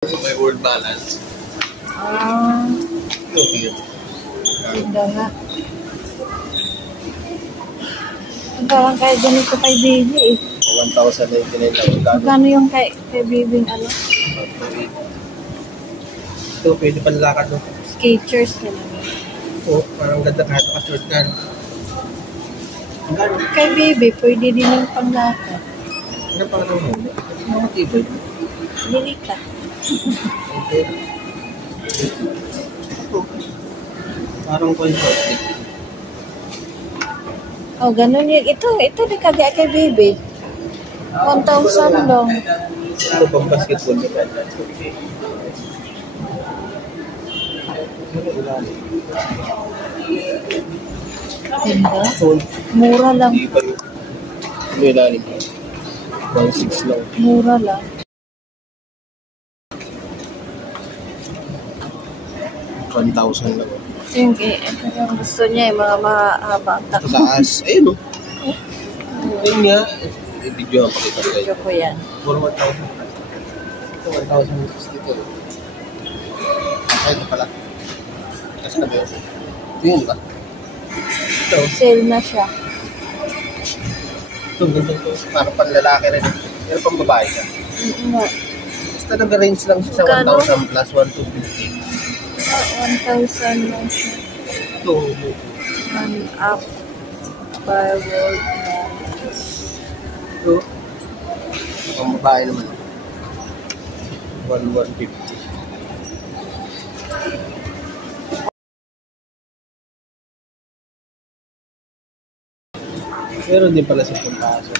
May word balance. Okay. Ganda nga. Ang parang kaya ganito kay baby eh. 1,099 lang. Magkano yung kay baby ano? Ito, pwede panlakad no? Skechers nila. Oo, parang ganda kahit naka-short na. Kay baby, pwede din yung panglakad. Ano pa lang mo? Mga tibay. Bili ka. Okay. Ito. Parang short. Oh, ganun yun. Ito di kagaya kay baby. 1,000 lang. Ito pang basketball. Ganda. Mura lang. Hindi pa rin. May lalim. 1,600 lang. Mura lang. 1,000 lang. Ito yung gusto niya, yung mga mahabang takbo. Taas. Ayun o. Ayun nga. I-video ang pakita ko. Video ko yan. For 1,000. Ito 1,062. Ay, ito pala. Kasi na ba yun? Ito yun ba? Ito. Sale na siya. Ito, ganda ito. Parang panlalaki rin. Pero pang babae siya. Nga. Basta nag-range lang siya sa 1,000 plus 1,250. 1,000 lang siya. Ito. One up. By world. Ito. Pang babae naman. 1,150. Pero din pala sa pangkaso.